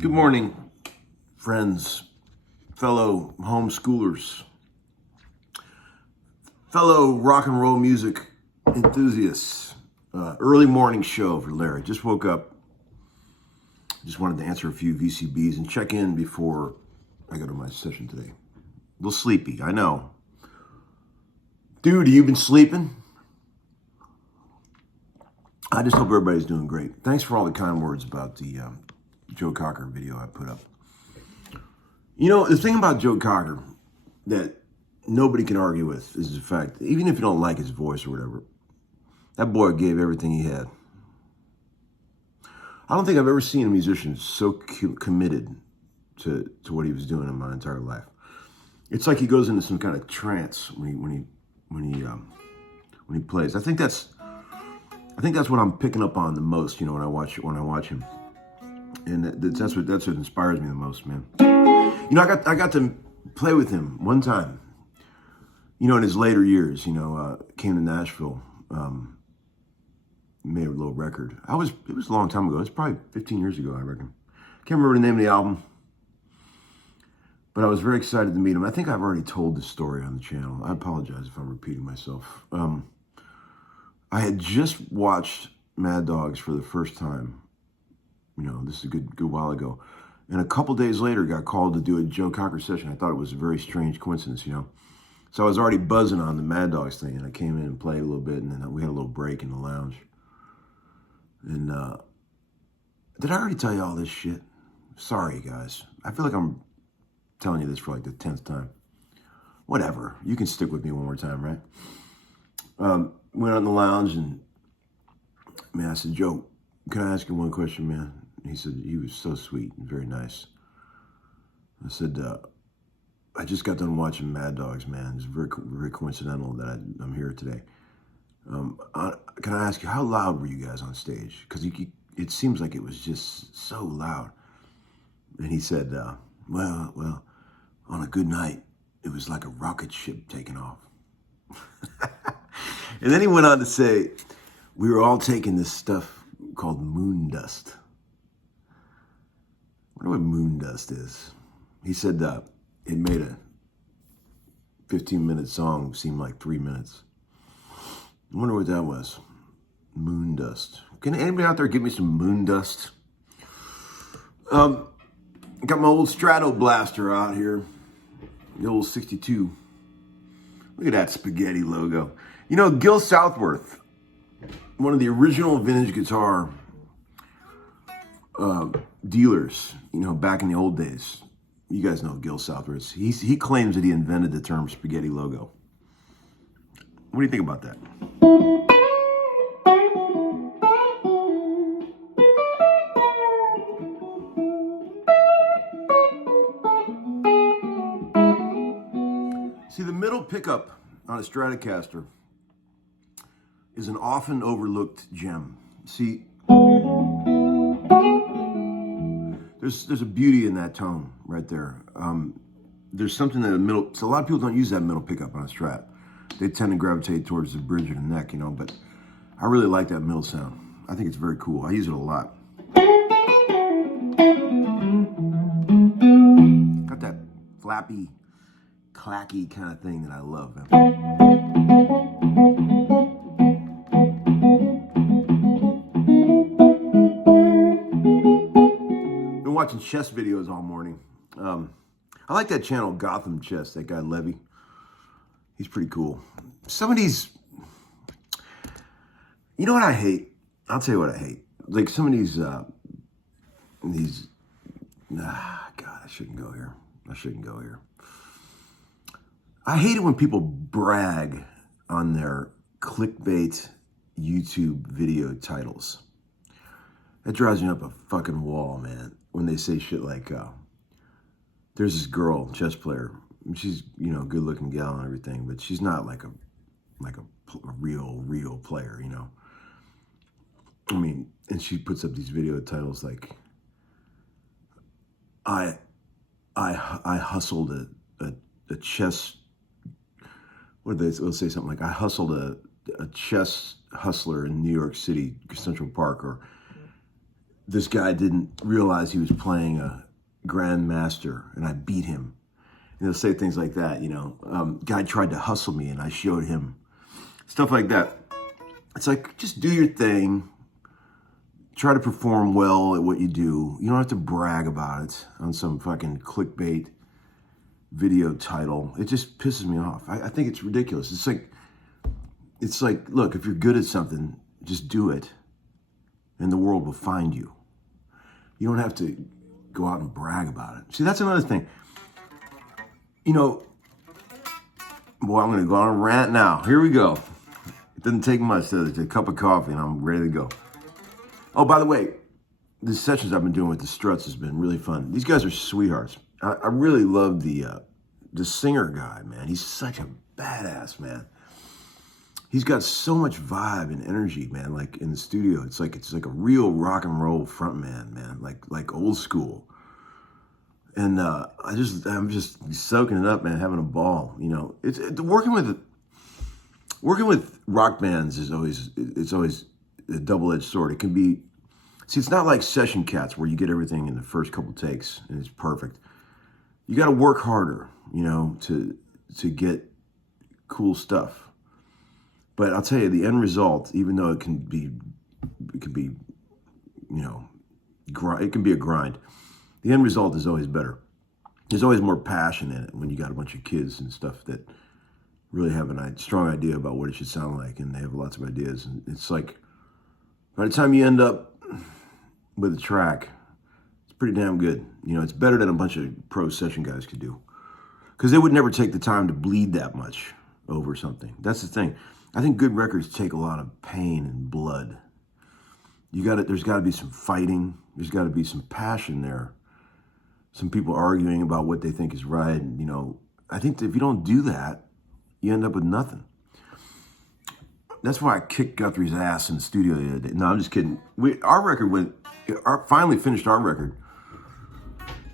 Good morning, friends, fellow homeschoolers, fellow rock and roll music enthusiasts. Early morning show for Larry. Just woke up. Just wanted to answer a few VCBs and check in before I go to my session today. A little sleepy, I know. Dude, have you been sleeping? I just hope everybody's doing great. Thanks for all the kind words about the Joe Cocker video I put up. You know, the thing about Joe Cocker that nobody can argue with is the fact that even if you don't like his voice or whatever, that boy gave everything he had. I don't think I've ever seen a musician so committed to what he was doing in my entire life. It's like he goes into some kind of trance when he plays. I think that's what I'm picking up on the most. You know, when I watch him. And that's what inspires me the most, man. You know, I got to play with him one time. You know, in his later years, you know, came to Nashville, made a little record. It was a long time ago. It was probably 15 years ago, I reckon. Can't remember the name of the album, but I was very excited to meet him. I think I've already told this story on the channel. I apologize if I'm repeating myself. I had just watched Mad Dogs for the first time. You know, this is a good while ago. And a couple days later, got called to do a Joe Cocker session. I thought it was a very strange coincidence, you know. So I was already buzzing on the Mad Dogs thing, and I came in and played a little bit, and then we had a little break in the lounge. And did I already tell you all this shit? Sorry, guys. I feel like I'm telling you this for like the 10th time. Whatever. You can stick with me one more time, right? Went out in the lounge, and man, I said, Joe, can I ask you one question, man? He said, he was so sweet and very nice. I said, I just got done watching Mad Dogs, man. It's very, very coincidental that I'm here today. Can I ask you, how loud were you guys on stage? Because it seems like it was just so loud. And he said, well, on a good night, it was like a rocket ship taking off. And then he went on to say, we were all taking this stuff called moon dust. I wonder what moon dust is. He said it made a 15-minute song seem like 3 minutes. I wonder what that was. Moon dust. Can anybody out there give me some moon dust? Got my old Strato blaster out here. The old 62. Look at that spaghetti logo. You know, Gil Southworth, one of the original vintage guitar dealers, you know, back in the old days. You guys know Gil Southworth. He claims that he invented the term spaghetti logo. What do you think about that? See, the middle pickup on a Stratocaster is an often overlooked gem. See, there's a beauty in that tone right there. There's something in the middle. So a lot of people don't use that middle pickup on a Strat. They tend to gravitate towards the bridge or the neck, you know, but I really like that middle sound. I think it's very cool. I use it a lot. Got that flappy, clacky kind of thing that I love, man. Been watching chess videos all morning. I like that channel, Gotham Chess, that guy Levy. He's pretty cool. Some of these, you know what I hate? I'll tell you what I hate. Like some of these, God, I shouldn't go here. I hate it when people brag on their clickbait YouTube video titles. That drives me up a fucking wall, man. When they say shit like, there's this girl, chess player. She's, you know, good looking gal and everything, but she's not like a real player, you know. I mean, and she puts up these video titles like, I hustled a chess. What do they'll say something like, I hustled a chess hustler in New York City, Central Park, or this guy didn't realize he was playing a grandmaster and I beat him. And they'll say things like that, you know. Guy tried to hustle me and I showed him. Stuff like that. It's like, just do your thing. Try to perform well at what you do. You don't have to brag about it on some fucking clickbait video title. It just pisses me off. I think it's ridiculous. It's like, look, if you're good at something, just do it and the world will find you. You don't have to go out and brag about it. See, that's another thing. You know, boy, I'm going to go on a rant now. Here we go. It doesn't take much. It's a cup of coffee and I'm ready to go. Oh, by the way, the sessions I've been doing with the Struts has been really fun. These guys are sweethearts. I really love the singer guy, man. He's such a badass, man. He's got so much vibe and energy, man. Like in the studio, it's like a real rock and roll frontman, man. Like old school. And I'm just soaking it up, man. Having a ball, you know. It's working with rock bands is always a double-edged sword. It can be, see, it's not like Session Cats where you get everything in the first couple takes and it's perfect. You got to work harder, you know, to get cool stuff. But I'll tell you, the end result, even though it can be, you know, it can be a grind. The end result is always better. There's always more passion in it when you got a bunch of kids and stuff that really have a strong idea about what it should sound like, and they have lots of ideas. And it's like, by the time you end up with a track, it's pretty damn good. You know, it's better than a bunch of pro session guys could do. Because they would never take the time to bleed that much over something. That's the thing. I think good records take a lot of pain and blood. There's got to be some fighting. There's got to be some passion there. Some people arguing about what they think is right. And, you know, I think that if you don't do that, you end up with nothing. That's why I kicked Guthrie's ass in the studio the other day. No, I'm just kidding. Finally finished our record.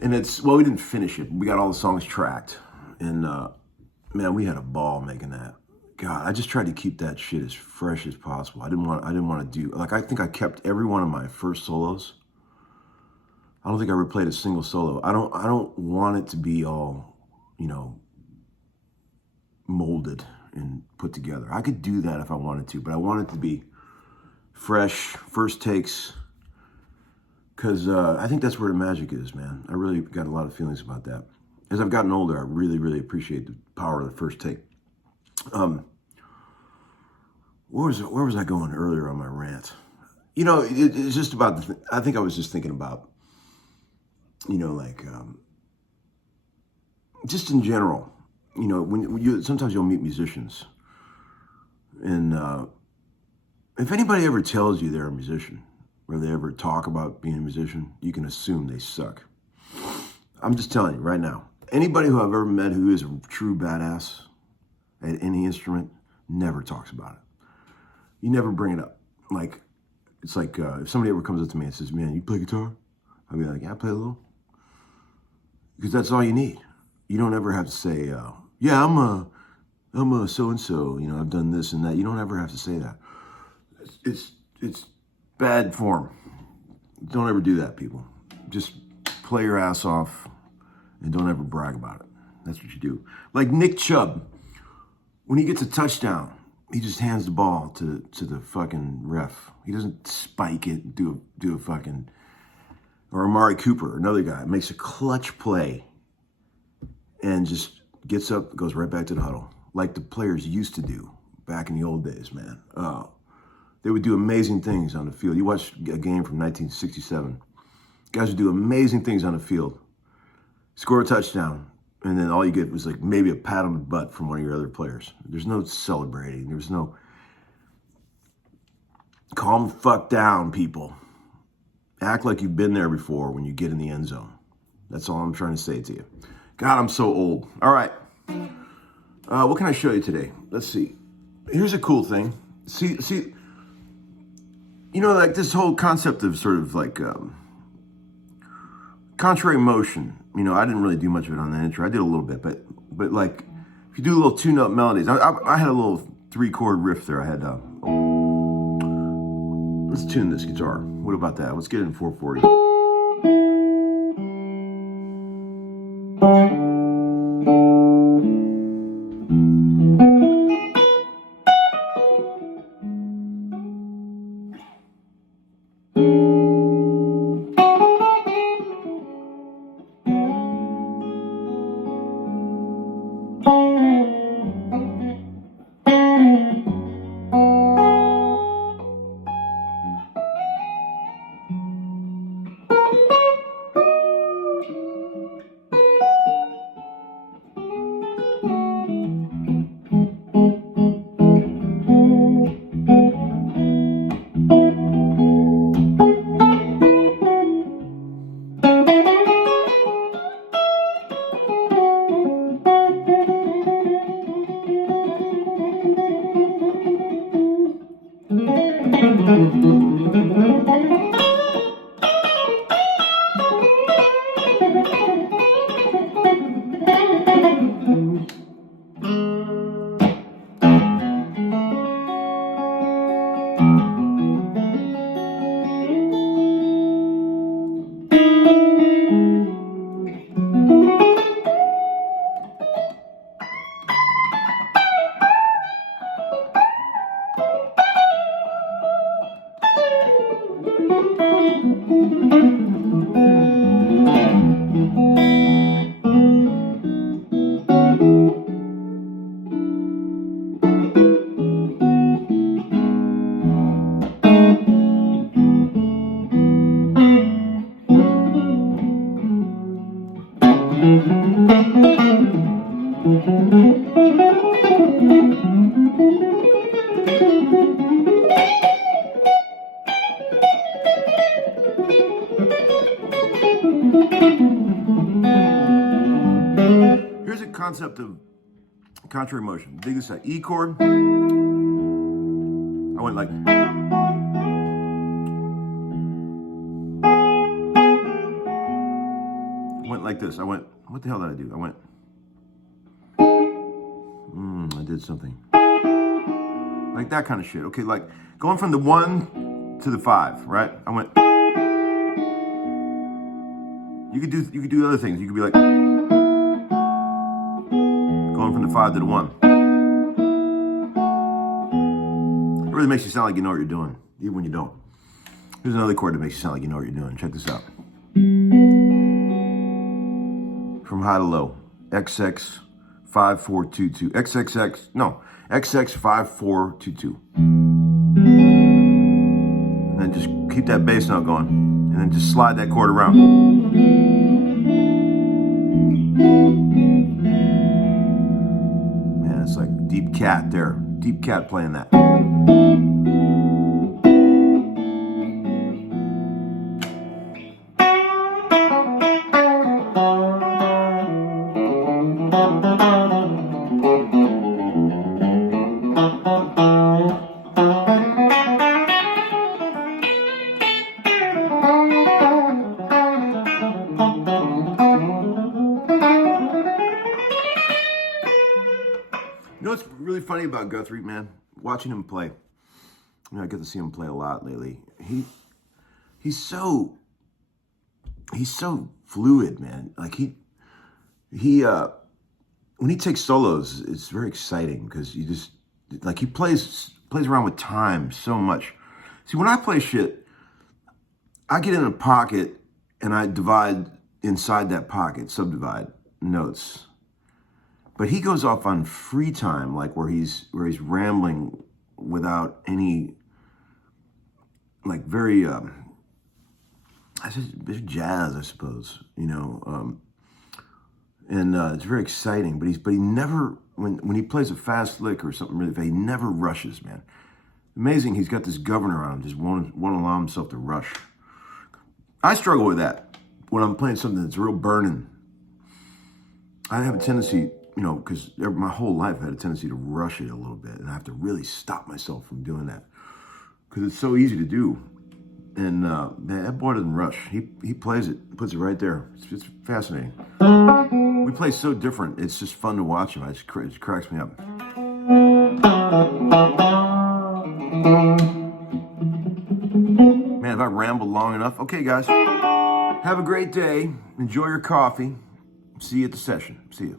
And we didn't finish it. We got all the songs tracked. And, man, we had a ball making that. God, I just tried to keep that shit as fresh as possible. I didn't want to do, like, I think I kept every one of my first solos. I don't think I ever played a single solo. I don't want it to be all, you know, molded and put together. I could do that if I wanted to, but I want it to be fresh, first takes, because I think that's where the magic is, man. I really got a lot of feelings about that. as I've gotten older, I really, really appreciate the power of the first take. Where was I going earlier on my rant? You know, it's just about I think I was just thinking about, you know, like just in general. You know, when you sometimes you'll meet musicians, and if anybody ever tells you they're a musician, or they ever talk about being a musician, you can assume they suck. I'm just telling you right now. Anybody who I've ever met who is a true badass at any instrument never talks about it. You never bring it up. Like, it's like if somebody ever comes up to me and says, "Man, you play guitar?" I'll be like, "Yeah, I play a little." Because that's all you need. You don't ever have to say, "Yeah, I'm a so-and-so, you know, I've done this and that." You don't ever have to say that. It's bad form. Don't ever do that, people. Just play your ass off and don't ever brag about it. That's what you do. Like Nick Chubb, when he gets a touchdown, he just hands the ball to the fucking ref. He doesn't spike it and do a fucking... Or Amari Cooper, another guy, makes a clutch play and just gets up, goes right back to the huddle, like the players used to do back in the old days, man. They would do amazing things on the field. You watch a game from 1967. Guys would do amazing things on the field, score a touchdown, and then all you get was like maybe a pat on the butt from one of your other players. There's no celebrating. There's no calm the fuck down, people. Act like you've been there before when you get in the end zone. That's all I'm trying to say to you. God, I'm so old. All right. What can I show you today? Let's see. Here's a cool thing. See, you know, like this whole concept of sort of like contrary motion. You know, I didn't really do much of it on the intro. I did a little bit, but like if you do little two-note melodies, I had a little 3-chord riff there. I had let's tune this guitar. What about that? Let's get it in 440. Here's a concept of contrary motion. Dig this out. E chord. I went like... like this. I went, what the hell did I do? I went, I did something. Like that kind of shit. Okay, like going from the 1 to the 5, right? I went, you could do other things. You could be like, going from the 5 to the 1. It really makes you sound like you know what you're doing, even when you don't. Here's another chord that makes you sound like you know what you're doing. Check this out. from high to low. XX5422. XX5422. And then just keep that bass note going. And then just slide that chord around. Man, it's like deep cat there. Deep cat playing that. You know what's really funny about Guthrie, man? Watching him play. I get to see him play a lot lately. He's so fluid, man. Like he when he takes solos, it's very exciting because you just like he plays around with time so much. See, when I play shit, I get in a pocket and I divide inside that pocket, subdivide notes. But he goes off on free time, like where he's rambling without any, like very jazz, I suppose, you know. And it's very exciting. But he never, when he plays a fast lick or something really fast, he never rushes, man. Amazing, he's got this governor on him, just won't allow himself to rush. I struggle with that when I'm playing something that's real burning. I have a tendency, you know, because my whole life I had a tendency to rush it a little bit, and I have to really stop myself from doing that because it's so easy to do. And man, that boy doesn't rush. He plays it, puts it right there. It's fascinating. We play so different. It's just fun to watch him. It just cracks me up. Man, have I rambled long enough? Okay, guys. Have a great day. Enjoy your coffee. See you at the session. See you.